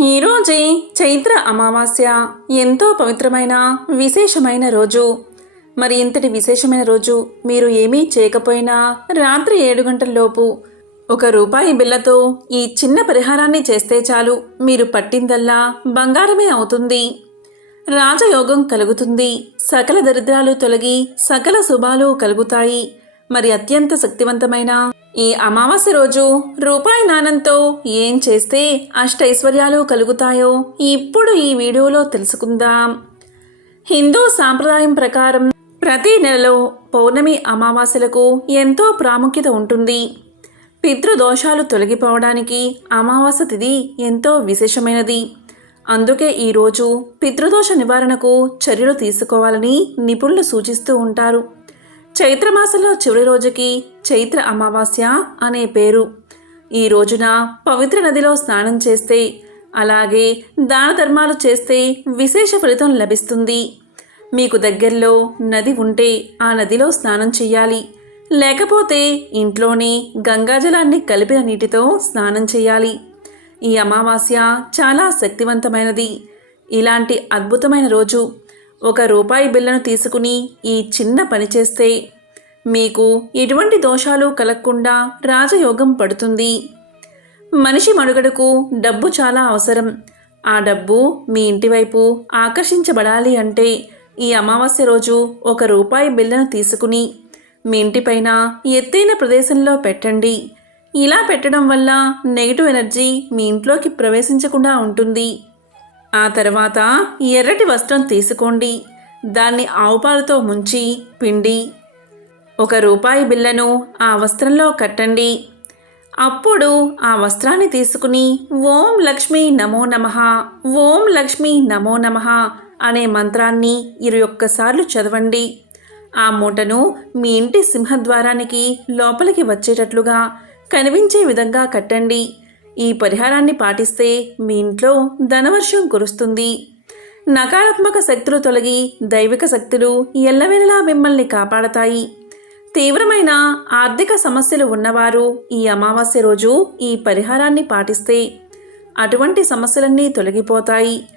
ఈరోజే చైత్ర అమావాస్య. ఎంతో పవిత్రమైన విశేషమైన రోజు. మరి ఇంతటి విశేషమైన రోజు మీరు ఏమీ చేయకపోయినా రాత్రి ఏడు గంటలలోపు ఒక రూపాయి బిల్లతో ఈ చిన్న పరిహారాన్ని చేస్తే చాలు. మీరు పట్టిందల్లా బంగారమే అవుతుంది. రాజయోగం కలుగుతుంది. సకల దరిద్రాలు తొలగి సకల శుభాలు కలుగుతాయి. మరి అత్యంత శక్తివంతమైన ఈ అమావాస్య రోజు రూపాయి నాణంతో ఏం చేస్తే అష్టైశ్వర్యాలు కలుగుతాయో ఇప్పుడు ఈ వీడియోలో తెలుసుకుందాం. హిందూ సాంప్రదాయం ప్రకారం ప్రతి నెలలో పౌర్ణమి అమావాస్యలకు ఎంతో ప్రాముఖ్యత ఉంటుంది. పితృదోషాలు తొలగిపోవడానికి అమావాస్య తిథి ఎంతో విశేషమైనది. అందుకే ఈరోజు పితృదోష నివారణకు చర్యలు తీసుకోవాలని నిపుణులు సూచిస్తూ ఉంటారు. చైత్రమాసంలో చివరి రోజుకి చైత్ర అమావాస్య అనే పేరు. ఈ రోజున పవిత్ర నదిలో స్నానం చేస్తే అలాగే దాన ధర్మాలు చేస్తే విశేష ఫలితం లభిస్తుంది. మీకు దగ్గరలో నది ఉంటే ఆ నదిలో స్నానం చేయాలి లేకపోతే ఇంట్లోనే గంగాజలాన్ని కలిపిన నీటితో స్నానం చేయాలి ఈ అమావాస్య చాలా శక్తివంతమైనది. ఇలాంటి అద్భుతమైన రోజు. ఒక రూపాయి బిల్లను తీసుకుని ఈ చిన్న పని చేస్తే మీకు ఎటువంటి దోషాలు కలగకుండా రాజయోగం పడుతుంది. మనిషి మనుగడకు డబ్బు చాలా అవసరం. ఆ డబ్బు మీ ఇంటి వైపు ఆకర్షించబడాలి అంటే ఈ అమావాస్య రోజు ఒక రూపాయి బిల్లను తీసుకుని మీ ఇంటిపైన ఎత్తైన ప్రదేశంలో పెట్టండి. ఇలా పెట్టడం వల్ల నెగిటివ్ ఎనర్జీ మీ ఇంట్లోకి ప్రవేశించకుండా ఉంటుంది. ఆ తర్వాత ఎర్రటి వస్త్రం తీసుకోండి. దాన్ని ఆవుపాలతో ముంచి పిండి. ఒక రూపాయి బిళ్ళను ఆ వస్త్రంలో కట్టండి. అప్పుడు ఆ వస్త్రాన్ని తీసుకుని ఓం లక్ష్మీ నమో నమ ఓం లక్ష్మీ నమో నమ అనే మంత్రాన్ని ఇరు ఒక్కసార్లు చదవండి. ఆ మూటను మీ ఇంటి సింహద్వారానికి లోపలికి వచ్చేటట్లుగా కనిపించే విధంగా కట్టండి. ఈ పరిహారాన్ని పాటిస్తే మీ ఇంట్లో ధనవర్షం కురుస్తుంది. నకారాత్మక శక్తులు తొలగి దైవిక శక్తులు ఎల్లవేళలా మిమ్మల్ని కాపాడతాయి. తీవ్రమైన ఆర్థిక సమస్యలు ఉన్నవారు ఈ అమావాస్య రోజు ఈ పరిహారాన్ని పాటిస్తే అటువంటి సమస్యలన్నీ తొలగిపోతాయి.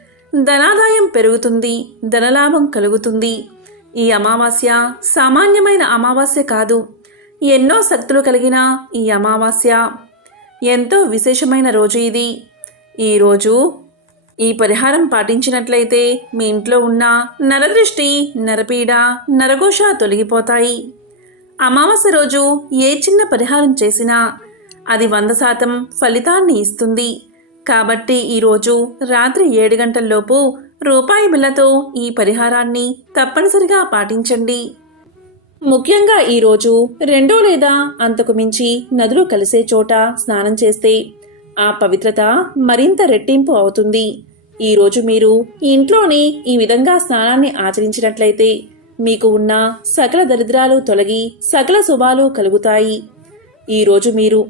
ధనాదాయం పెరుగుతుంది ధనలాభం కలుగుతుంది. ఈ అమావాస్య సామాన్యమైన అమావాస్య కాదు. ఎన్నో శక్తులు కలిగిన ఈ అమావాస్య. ఎంతో విశేషమైన రోజు ఇది. ఈరోజు ఈ పరిహారం పాటించినట్లయితే మీ ఇంట్లో ఉన్న నరదృష్టి నరపీడ నరఘోష తొలగిపోతాయి. అమావాస్య రోజు ఏ చిన్న పరిహారం చేసినా అది వంద శాతం ఫలితాన్ని ఇస్తుంది. కాబట్టి ఈరోజు రాత్రి ఏడు గంటల్లోపు రూపాయి బిల్లతో ఈ పరిహారాన్ని తప్పనిసరిగా పాటించండి. ముఖ్యంగా ఈరోజు రెండో లేదా అంతకు మించి నదులు కలిసే చోట స్నానం చేస్తే ఆ పవిత్రత మరింత రెట్టింపు అవుతుంది. ఈరోజు మీరు ఇంట్లోనే ఈ విధంగా స్నానాన్ని ఆచరించినట్లయితే మీకు ఉన్న సకల దరిద్రాలు తొలగి సకల శుభాలు కలుగుతాయి. ఈరోజు మీరు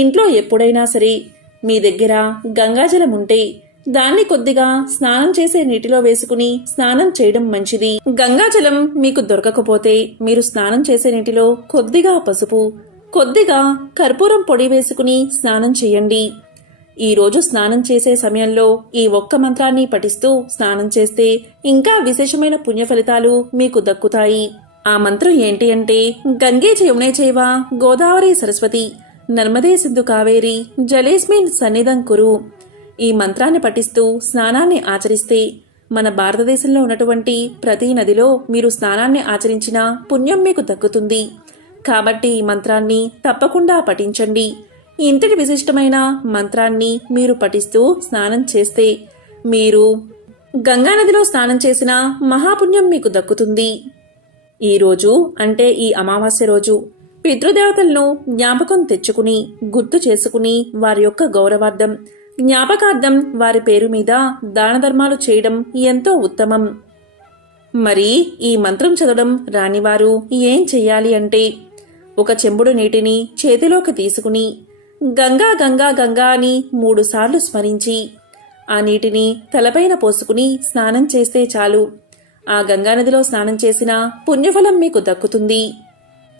ఇంట్లో ఎప్పుడైనా సరే మీ దగ్గర గంగాజలం ఉంటే దాన్ని కొద్దిగా స్నానం చేసే నీటిలో వేసుకుని స్నానం చేయడం మంచిది. గంగాజలం మీకు దొరకకపోతే మీరు స్నానం చేసే నీటిలో కొద్దిగా పసుపు కొద్దిగా కర్పూరం పొడి వేసుకుని స్నానం చేయండి. ఈరోజు స్నానం చేసే సమయంలో ఈ ఒక్క మంత్రాన్ని పఠిస్తూ స్నానం చేస్తే ఇంకా విశేషమైన పుణ్య ఫలితాలు మీకు దక్కుతాయి. ఆ మంత్రం ఏంటి అంటే గంగే యమునే చేవ గోదావరి సరస్వతి నర్మదే సింధు కావేరి జలేస్మిన్ సన్నిధం కురు ఈ మంత్రాన్ని పఠిస్తూ స్నానాన్ని ఆచరిస్తే మన భారతదేశంలో ఉన్నటువంటి ప్రతి నదిలో మీరు స్నానాన్ని ఆచరించిన పుణ్యం మీకు దక్కుతుంది. కాబట్టి ఈ మంత్రాన్ని తప్పకుండా పఠించండి. ఇంతటి విశిష్టమైన మంత్రాన్ని మీరు పఠిస్తూ స్నానం చేస్తే మీరు గంగానదిలో స్నానం చేసిన మహాపుణ్యం మీకు దక్కుతుంది. ఈరోజు అంటే ఈ అమావాస్య రోజు పితృదేవతలను జ్ఞాపకం తెచ్చుకుని గుర్తు చేసుకుని వారి యొక్క గౌరవార్థం జ్ఞాపకార్థం వారి పేరు మీద దాన ధర్మాలు చేయడం ఎంతో ఉత్తమం. మరి ఈ మంత్రం చదవడం రానివారు ఏం చెయ్యాలి అంటే ఒక చెంబుడు నీటిని చేతిలోకి తీసుకుని గంగా గంగా గంగా అని మూడుసార్లు స్మరించి ఆ నీటిని తలపైన పోసుకుని స్నానం చేస్తే చాలు. ఆ గంగానదిలో స్నానం చేసిన పుణ్యఫలం మీకు దక్కుతుంది.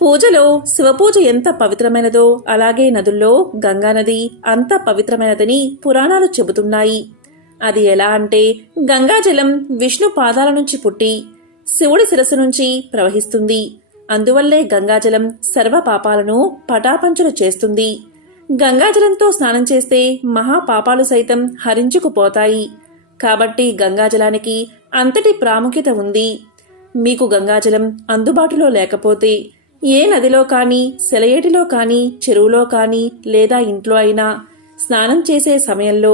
పూజలో శివపూజ ఎంత పవిత్రమైనదో అలాగే నదుల్లో గంగానది అంత పవిత్రమైనదని పురాణాలు చెబుతున్నాయి. అది ఎలా అంటే గంగాజలం విష్ణు పాదాల నుంచి పుట్టి శివుడి శిరస్సు నుంచి ప్రవహిస్తుంది. అందువల్లే గంగాజలం సర్వ పాపాలను పటాపంచలు చేస్తుంది. గంగాజలంతో స్నానం చేస్తే మహాపాపాలు సైతం హరించుకుపోతాయి. కాబట్టి గంగాజలానికి అంతటి ప్రాముఖ్యత ఉంది. మీకు గంగాజలం అందుబాటులో లేకపోతే ఏ నదిలో కానీ సెలయేటిలో కానీ చెరువులో కానీ లేదా ఇంట్లో అయినా స్నానం చేసే సమయంలో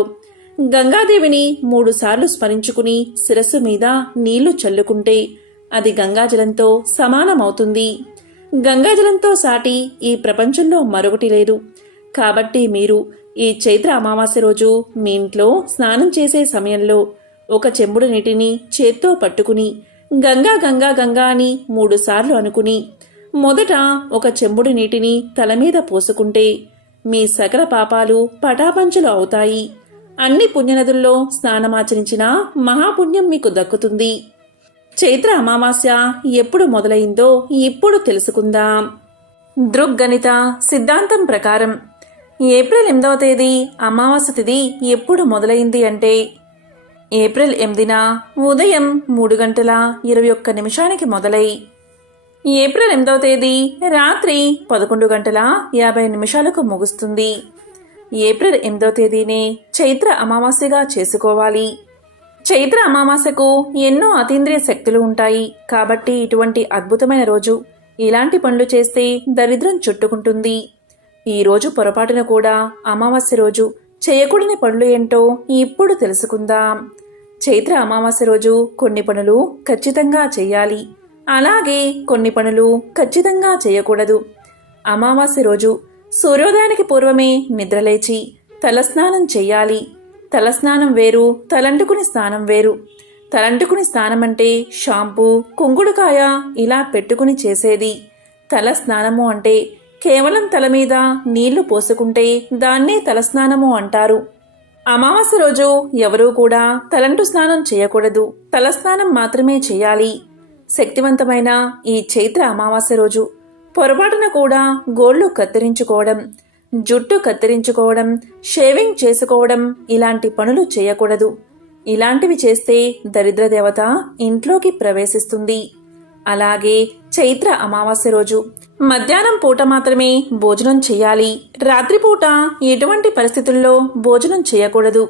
గంగాదేవిని మూడుసార్లు స్మరించుకుని శిరస్సు మీద నీళ్ళు చల్లుకుంటే అది గంగాజలంతో సమానమవుతుంది. గంగాజలంతో సాటి ఈ ప్రపంచంలో మరొకటి లేదు. కాబట్టి మీరు ఈ చైత్ర అమావాస్య రోజు మీ ఇంట్లో స్నానం చేసే సమయంలో ఒక చెంబుడు నీటిని చేత్తో పట్టుకుని గంగా గంగా గంగా అని మూడుసార్లు అనుకుని మొదట ఒక చెంబుడు నీటిని తల మీద పోసుకుంటే మీ సకల పాపాలు పటాపంచలు అవుతాయి. అన్ని పుణ్యనదుల్లో స్నానమాచరించిన మహాపుణ్యం మీకు దక్కుతుంది. చైత్ర అమావాస్య ఎప్పుడు మొదలైందో ఇప్పుడు తెలుసుకుందాం. దృగ్గణిత సిద్ధాంతం ప్రకారం ఏప్రిల్ ఎనిమిదవ తేదీ అమావాస్య తిథి ఎప్పుడు మొదలైంది అంటే ఏప్రిల్ ఎనిమిదిన ఉదయం మూడు గంటల ఇరవై ఒక్క నిమిషానికి మొదలై ఏప్రిల్ ఎనిమిదవ తేదీ రాత్రి పదకొండు గంటల యాభై నిమిషాలకు ముగుస్తుంది. ఏప్రిల్ ఎనిమిదవ తేదీనే చైత్ర అమావాస్యగా చేసుకోవాలి. చైత్ర అమావాస్యకు ఎన్నో అతీంద్రియ శక్తులు ఉంటాయి. కాబట్టి ఇటువంటి అద్భుతమైన రోజు ఇలాంటి పనులు చేస్తే దరిద్రం చుట్టుకుంటుంది. ఈ రోజు పొరపాటున కూడా అమావాస్య రోజు చేయకూడని పనులు ఏంటో ఇప్పుడు తెలుసుకుందాం. చైత్ర అమావాస్య రోజు కొన్ని పనులు ఖచ్చితంగా చేయాలి. అలాగే కొన్ని పనులు ఖచ్చితంగా చేయకూడదు. అమావాస్య రోజు సూర్యోదయానికి పూర్వమే నిద్రలేచి తలస్నానం చెయ్యాలి తలస్నానం వేరు తలంటుకుని స్నానం వేరు. తలంటుకుని స్నానం అంటే షాంపూ కుంగుడుకాయ ఇలా పెట్టుకుని చేసేది. తల స్నానము అంటే కేవలం తల మీద నీళ్ళు పోసుకుంటే దాన్నే తలస్నానము అంటారు. అమావాస్య రోజు ఎవరూ కూడా తలంటు స్నానం చేయకూడదు. తలస్నానం మాత్రమే చేయాలి. శక్తివంతమైన ఈ చైత్ర అమావాస్య రోజు. పొరపాటున కూడా గోళ్ళు కత్తిరించుకోవడం జుట్టు కత్తిరించుకోవడం షేవింగ్ చేసుకోవడం ఇలాంటి పనులు చేయకూడదు. ఇలాంటివి చేస్తే దరిద్ర దేవత ఇంట్లోకి ప్రవేశిస్తుంది. అలాగే చైత్ర అమావాస్య రోజు. మధ్యాహ్నం పూట మాత్రమే భోజనం చేయాలి. రాత్రిపూట ఎటువంటి పరిస్థితుల్లో భోజనం చేయకూడదు.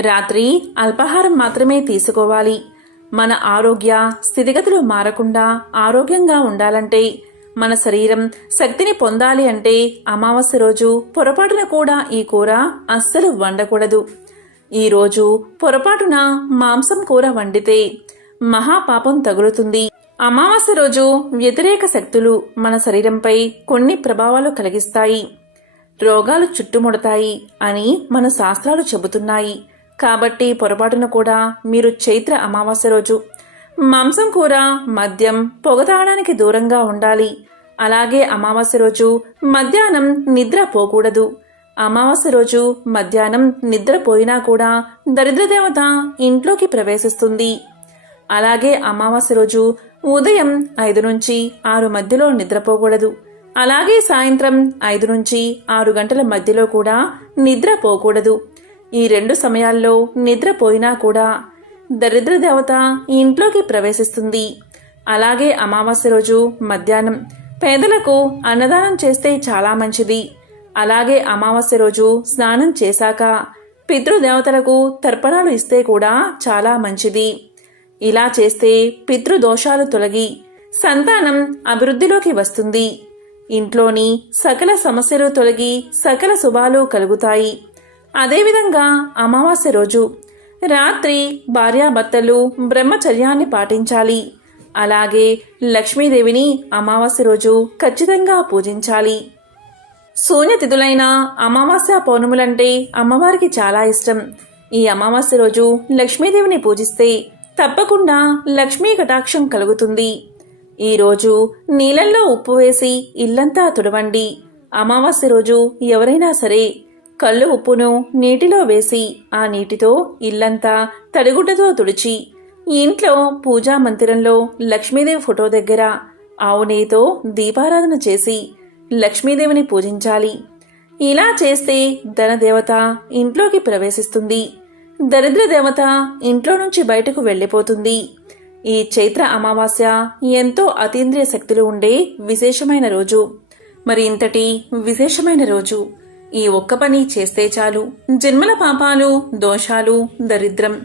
రాత్రి అల్పాహారం మాత్రమే తీసుకోవాలి. మన ఆరోగ్య స్థితిగతులు మారకుండా ఆరోగ్యంగా ఉండాలంటే మన శరీరం శక్తిని పొందాలి అంటే అమావాస్య రోజు పొరపాటున కూడా ఈ కూర అస్సలు వండకూడదు. ఈ రోజు పొరపాటున మాంసం కూర వండితే మహాపాపం తగులుతుంది. అమావాస్య రోజు వ్యతిరేక శక్తులు మన శరీరంపై కొన్ని ప్రభావాలు కలిగిస్తాయి. రోగాలు చుట్టుముడతాయి అని మన శాస్త్రాలు చెబుతున్నాయి. కాబట్టి పొరపాటున కూడా మీరు చైత్ర అమావాస్య రోజు మాంసం కూర మద్యం పొగతాడానికి దూరంగా ఉండాలి. అలాగే అమావాస్య రోజు మధ్యాహ్నం నిద్ర పోకూడదు. అమావాస్య రోజు మధ్యాహ్నం నిద్రపోయినా కూడా దరిద్రదేవత ఇంట్లోకి ప్రవేశిస్తుంది. అలాగే అమావాస్య రోజు ఉదయం ఐదు నుంచి ఆరు మధ్యలో నిద్రపోకూడదు. అలాగే సాయంత్రం ఐదు నుంచి ఆరు గంటల మధ్యలో కూడా నిద్రపోకూడదు ఈ రెండు సమయాల్లో నిద్రపోయినా కూడా దరిద్ర దేవత ఇంట్లోకి ప్రవేశిస్తుంది. అలాగే అమావాస్య రోజు మధ్యాహ్నం పేదలకు అన్నదానం చేస్తే చాలా మంచిది. అలాగే అమావాస్య రోజు స్నానం చేశాక పితృదేవతలకు తర్పణాలు ఇస్తే కూడా చాలా మంచిది. ఇలా చేస్తే పితృదోషాలు తొలగి సంతానం అభివృద్ధిలోకి వస్తుంది. ఇంట్లోని సకల సమస్యలు తొలగి సకల శుభాలు కలుగుతాయి. అదేవిధంగా అమావాస్య రోజు రాత్రి భార్యాభర్తలు బ్రహ్మచర్యాన్ని పాటించాలి. అలాగే లక్ష్మీదేవిని అమావాస్య రోజు ఖచ్చితంగా పూజించాలి. శూన్యతిథులైన అమావాస్య పౌర్ణములంటే అమ్మవారికి చాలా ఇష్టం. ఈ అమావాస్య రోజు లక్ష్మీదేవిని పూజిస్తే తప్పకుండా లక్ష్మీ కటాక్షం కలుగుతుంది. ఈరోజు నీళ్ళల్లో ఉప్పు వేసి ఇల్లంతా తుడవండి. అమావాస్య రోజు ఎవరైనా సరే కళ్ళు ఉప్పును నీటిలో వేసి ఆ నీటితో ఇల్లంతా తడిగుడ్డతో తుడిచి ఇంట్లో పూజా మందిరంలో లక్ష్మీదేవి ఫోటో దగ్గర ఆవు దీపారాధన చేసి లక్ష్మీదేవిని పూజించాలి. ఇలా చేస్తే ధనదేవత ఇంట్లోకి ప్రవేశిస్తుంది. దరిద్ర దేవత ఇంట్లో నుంచి బయటకు వెళ్ళిపోతుంది. ఈ చైత్ర అమావాస్య ఎంతో అతీంద్రియ శక్తులు ఉండే విశేషమైన రోజు. మరి ఇంతటి విశేషమైన రోజు ఈ ఒక్క పని చేస్తే చాలు. జన్మల పాపాలు దోషాలు దరిద్రం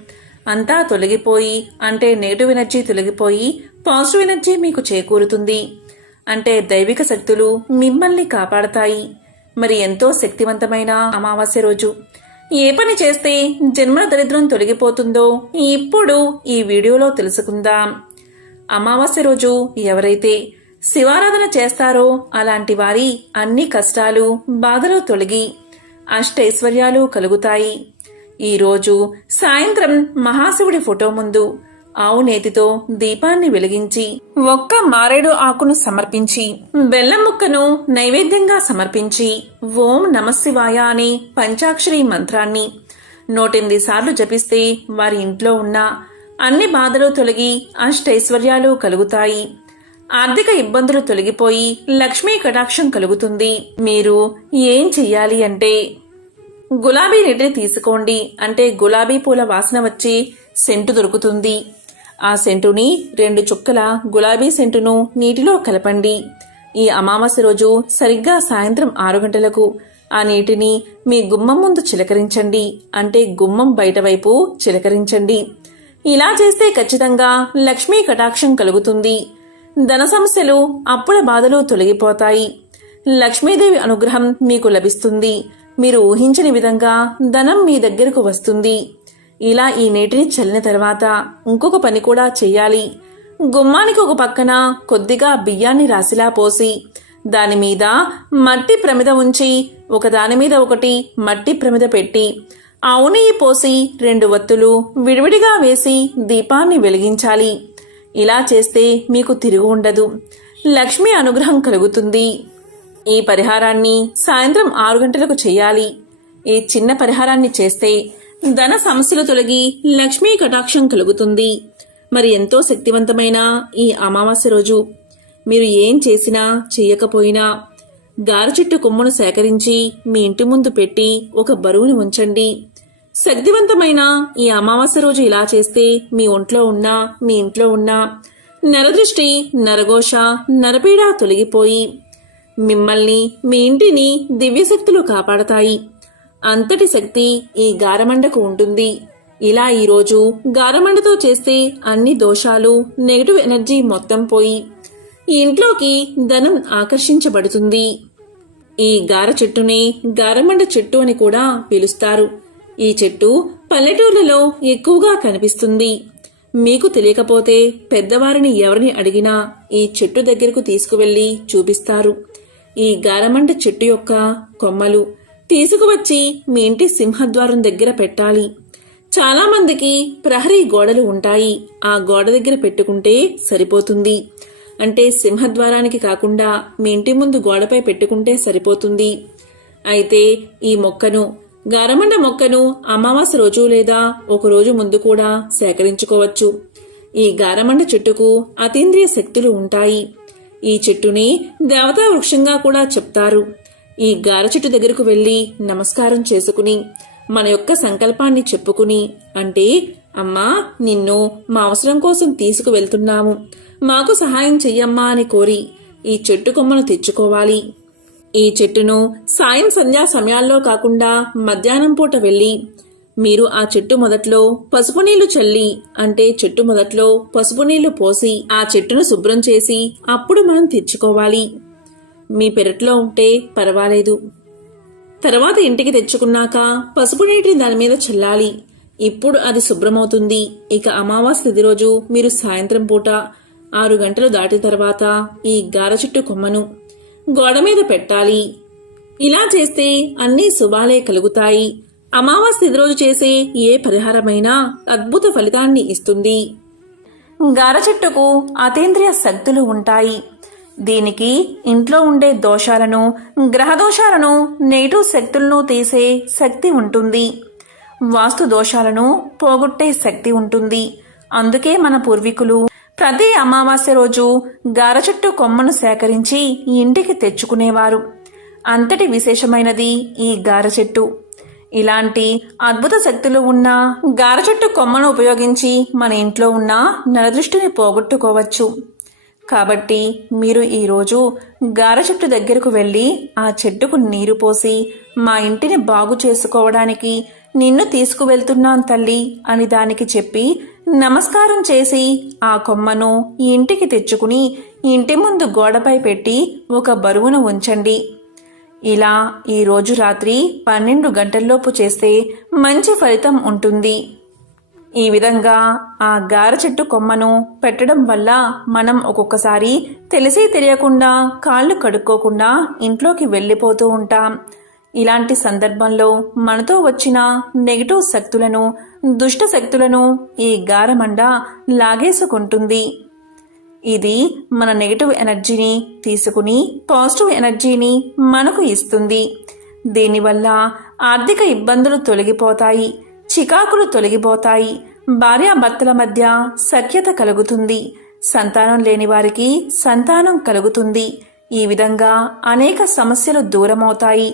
అంతా తొలగిపోయి అంటే నెగిటివ్ ఎనర్జీ తొలగిపోయి పాజిటివ్ ఎనర్జీ మీకు చేకూరుతుంది. అంటే దైవిక శక్తులు మిమ్మల్ని కాపాడతాయి. మరి ఎంతో శక్తివంతమైన అమావాస్య రోజు. ఏ పని చేస్తే జన్మల దరిద్రం తొలగిపోతుందో ఇప్పుడు ఈ వీడియోలో తెలుసుకుందాం. అమావాస్య రోజు ఎవరైతే శివారాధన చేస్తారో అలాంటి వారి అన్ని కష్టాలు బాధలు తొలగి అష్టైశ్వర్యాలు కలుగుతాయి. ఈరోజు సాయంత్రం మహాశివుడి ఫోటో ముందు ఆవు నేతితో దీపాన్ని వెలిగించి ఒక్క మారేడు ఆకును సమర్పించి బెల్లం ముక్కను నైవేద్యంగా సమర్పించి ఓం నమశివాయ అనే పంచాక్షరి మంత్రాన్ని నూటెనిమిది సార్లు జపిస్తే వారి ఇంట్లో ఉన్న అన్ని బాధలు తొలగి అష్టైశ్వర్యాలు కలుగుతాయి. ఆర్థిక ఇబ్బందులు తొలగిపోయి లక్ష్మీ కటాక్షం కలుగుతుంది. మీరు ఏం చెయ్యాలి అంటే గులాబీ నీటిని తీసుకోండి అంటే గులాబీ పూల వాసన వచ్చి సెంటు దొరుకుతుంది. ఆ సెంటుని రెండు చుక్కల గులాబీ సెంటును నీటిలో కలపండి. ఈ అమావాస్య రోజు సరిగ్గా సాయంత్రం ఆరు గంటలకు ఆ నీటిని మీ గుమ్మం ముందు చిలకరించండి అంటే గుమ్మం బయట వైపు చిలకరించండి. ఇలా చేస్తే ఖచ్చితంగా లక్ష్మీ కటాక్షం కలుగుతుంది. ధన సమస్యలు అప్పుల బాధలు తొలగిపోతాయి. లక్ష్మీదేవి అనుగ్రహం మీకు లభిస్తుంది. మీరు ఊహించని విధంగా ధనం మీ దగ్గరకు వస్తుంది. ఇలా ఈ నీటిని చల్లిన తర్వాత ఇంకొక పని కూడా చెయ్యాలి గుమ్మానికి ఒక పక్కన కొద్దిగా బియ్యాన్ని రాసిలా పోసి దాని మీద మట్టి ప్రమిద ఉంచి ఒకదాని మీద ఒకటి మట్టి ప్రమిద పెట్టి ఆవు నెయ్యి పోసి రెండు వత్తులు విడివిడిగా వేసి దీపాన్ని వెలిగించాలి. ఇలా చేస్తే మీకు తిరుగు ఉండదు. లక్ష్మి అనుగ్రహం కలుగుతుంది. ఈ పరిహారాన్ని సాయంత్రం ఆరు గంటలకు చేయాలి. ఈ చిన్న పరిహారాన్ని చేస్తే ధన సమస్యలు తొలగి లక్ష్మీ కటాక్షం కలుగుతుంది. మరి ఎంతో శక్తివంతమైన ఈ అమావాస్య రోజు. మీరు ఏం చేసినా చెయ్యకపోయినా గారు చెట్టు కొమ్మును సేకరించి మీ ఇంటి ముందు పెట్టి ఒక బరువుని ఉంచండి. శక్తివంతమైన ఈ అమావాస్య రోజు ఇలా చేస్తే మీ ఒంట్లో ఉన్న మీ ఇంట్లో ఉన్న నరదృష్టి నరఘోష నరపీడ తొలగిపోయి మిమ్మల్ని మీ ఇంటిని దివ్యశక్తులు కాపాడతాయి. అంతటి శక్తి ఈ గారమండకు ఉంటుంది. ఇలా ఈరోజు గారమండతో చేస్తే అన్ని దోషాలు నెగటివ్ ఎనర్జీ మొత్తం పోయి ఈ ఇంట్లోకి ధనం ఆకర్షించబడుతుంది. ఈ గార చెట్టుని గారమండ చెట్టు అని కూడా పిలుస్తారు. ఈ చెట్టు పల్లెటూర్లలో ఎక్కువగా కనిపిస్తుంది. మీకు తెలియకపోతే పెద్దవారిని ఎవరిని అడిగినా ఈ చెట్టు దగ్గరకు తీసుకువెళ్ళి చూపిస్తారు. ఈ గారమండ చెట్టు యొక్క కొమ్మలు తీసుకువచ్చి మీ ఇంటి సింహద్వారం దగ్గర పెట్టాలి. చాలామందికి ప్రహరీ గోడలు ఉంటాయి. ఆ గోడ దగ్గర పెట్టుకుంటే సరిపోతుంది. అంటే సింహద్వారానికి కాకుండా మీ ఇంటి ముందు గోడపై పెట్టుకుంటే సరిపోతుంది. అయితే ఈ మొక్కను గారమండ మొక్కను అమావాస్య రోజు లేదా ఒక రోజు ముందు కూడా సేకరించుకోవచ్చు. ఈ గారమండ చెట్టుకు అతీంద్రియ శక్తులు ఉంటాయి. ఈ చెట్టుని దేవతా వృక్షంగా కూడా చెప్తారు. ఈ గార చెట్టు దగ్గరకు వెళ్ళి నమస్కారం చేసుకుని మన యొక్క సంకల్పాన్ని చెప్పుకుని అంటే అమ్మా నిన్ను మా అవసరం కోసం తీసుకువెళ్తున్నాము. మాకు సహాయం చెయ్యమ్మా అని కోరి ఈ చెట్టు కొమ్మను తెచ్చుకోవాలి. ఈ చెట్టును సాయం సంధ్యా సమయాల్లో కాకుండా మధ్యాహ్నం పూట వెళ్ళి మీరు ఆ చెట్టు మొదట్లో పసుపు నీళ్ళు చల్లి అంటే చెట్టు మొదట్లో పసుపు నీళ్ళు పోసి ఆ చెట్టును శుభ్రం చేసి అప్పుడు మనం తెచ్చుకోవాలి. మీ పెరట్లో ఉంటే పర్వాలేదు. తర్వాత ఇంటికి తెచ్చుకున్నాక పసుపు నీటిని దాని మీద చల్లాలి. ఇప్పుడు అది శుభ్రమవుతుంది. ఇక అమావాస్య తిది రోజు మీరు సాయంత్రం పూట ఆరు గంటలు దాటిన తర్వాత ఈ గార చెట్టు కొమ్మను గోడ మీద పెట్టాలి. ఇలా చేస్తే అన్ని శుభాలే కలుగుతాయి. అమావాస్య రోజు చేసే ఏ పరిహారమైనా అద్భుత ఫలితాన్ని ఇస్తుంది. గార చెట్టుకు అతీంద్రియ శక్తులు ఉంటాయి. దీనికి ఇంట్లో ఉండే దోషాలను గ్రహ దోషాలను నెగిటివ్ శక్తులను తీసే శక్తి ఉంటుంది. వాస్తు దోషాలను పోగొట్టే శక్తి ఉంటుంది. అందుకే మన పూర్వీకులు ప్రతి అమావాస్య రోజు గార చెట్టు కొమ్మను సేకరించి ఇంటికి తెచ్చుకునేవారు. అంతటి విశేషమైనది ఈ గార చెట్టు. ఇలాంటి అద్భుత శక్తులు ఉన్న గారచెట్టు కొమ్మను ఉపయోగించి మన ఇంట్లో ఉన్న నరదృష్టిని పోగొట్టుకోవచ్చు. కాబట్టి మీరు ఈరోజు గార చెట్టు దగ్గరకు వెళ్ళి ఆ చెట్టుకు నీరు పోసి మా ఇంటిని బాగు చేసుకోవడానికి నిన్ను తీసుకువెళ్తున్నాను తల్లి అని దానికి చెప్పి నమస్కారం చేసి ఆ కొమ్మను ఇంటికి తెచ్చుకుని ఇంటి ముందు గోడపై పెట్టి ఒక బరువును ఉంచండి. ఇలా ఈ రోజు రాత్రి పన్నెండు గంటల్లోపు చేస్తే మంచి ఫలితం ఉంటుంది. ఈ విధంగా ఆ గార చెట్టు కొమ్మను పెట్టడం వల్ల మనం ఒక్కొక్కసారి తెలిసి తెలియకుండా కాళ్ళు కడుక్కోకుండా ఇంట్లోకి వెళ్ళిపోతూ ఉంటాం. ఇలాంటి సందర్భంలో మనతో వచ్చిన నెగటివ్ శక్తులను దుష్ట శక్తులను ఈ గారమండ లాగేసుకుంటుంది. ఇది మన నెగటివ్ ఎనర్జీని తీసుకుని పాజిటివ్ ఎనర్జీని మనకు ఇస్తుంది. దీనివల్ల ఆర్థిక ఇబ్బందులు తొలగిపోతాయి చికాకులు తొలగిపోతాయి భార్యాభర్తల మధ్య సఖ్యత కలుగుతుంది సంతానం లేని వారికి సంతానం కలుగుతుంది. ఈ విధంగా అనేక సమస్యలు దూరమవుతాయి.